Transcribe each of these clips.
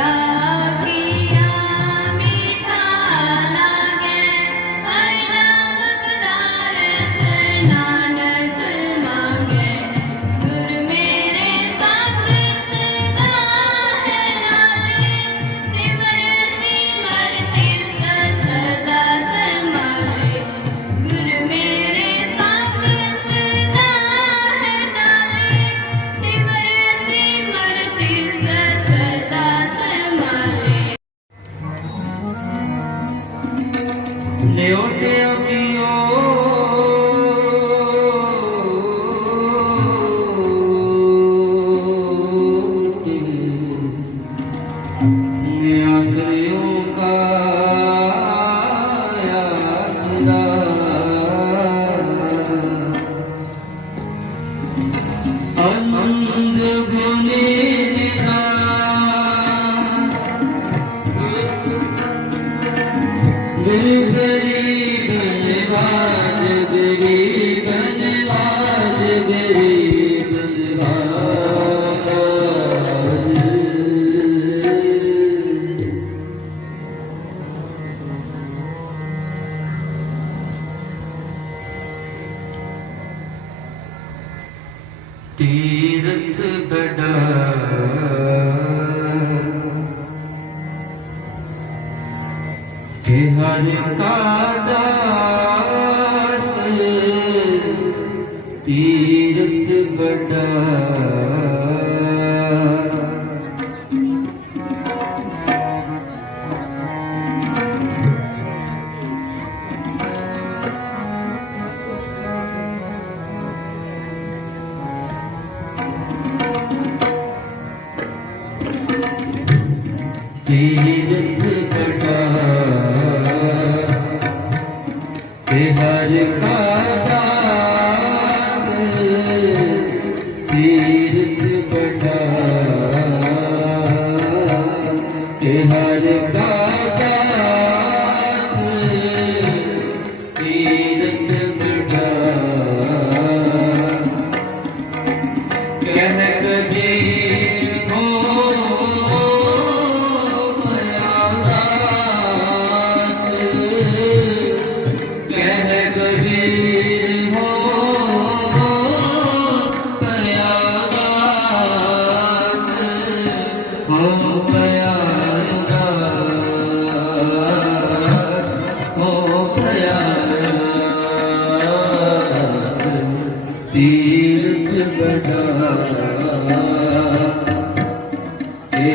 Yeah. ਗਰੀਬ ਨਿਵਾਜ ਗਰੀਬ ਨਿਵਾਜ ਗਰੀਬ ਤੀਰਥ ਬੜਾ ਕਿ ਹਰ ਕਾ ਤੀਰਥ ਬੜਾ ਤੀਰਥ ਬੜਾ ਤੇ ਹਰ ਕਾ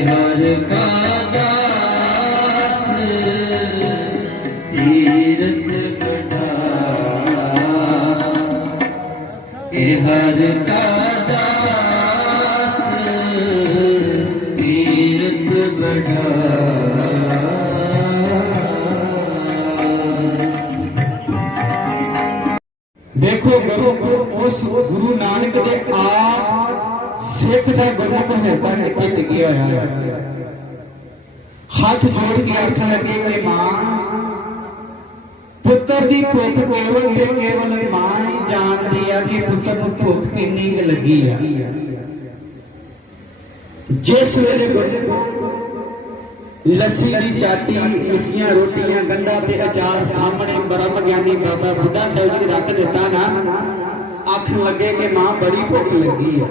ਹਰ ਕਾ ਦਾਸ, ਤੀਰਥ ਬੜਾ ਇਹ ਹਰ ਕਾ ਦਾਸ, ਤੀਰਥ ਬੜਾ ਦੇਖੋ ਗੁਰੂ, ਉਸ ਗੁਰੂ ਨਾਨਕ ਦੇ ਆਪ ਸਿੱਖ ਦਾ ਗੁਰਮੁਖ ਹੋਤਾ ਨਿੱਕੇ ਟਿਕਿਆ ਹੋਇਆ ਹੈ। ਹੱਥ ਜੋੜ ਕੇ ਆਖਣ ਲੱਗੇ ਕਿ ਮਾਂ ਪੁੱਤਰ ਦੀ ਭੁੱਖ ਕੇਵਲ ਤੇ ਕੇਵਲ ਮਾਂ ਹੀ ਜਾਣਦੀ ਆ ਕਿ ਪੁੱਤਰ ਨੂੰ ਭੁੱਖ ਕਿੰਨੀ ਕੁ ਲੱਗੀ ਆ ਜਿਸ ਵੇਲੇ ਗੁਰੂ ਲੱਸੀ ਦੀ ਚਾਟੀ ਮਿੱਸੀਆਂ ਰੋਟੀਆਂ ਗੰਢਾ ਤੇ ਅਚਾਰ ਸਾਹਮਣੇ ਬ੍ਰਹਮ ਗਿਆਨੀ ਬਾਬਾ ਬੁੱਢਾ ਸਾਹਿਬ ਜੀ ਨੇ ਰੱਖ ਦਿੱਤਾ ਨਾ ਆਖਣ ਲੱਗੇ ਕਿ ਮਾਂ ਬੜੀ ਭੁੱਖ ਲੱਗੀ ਆ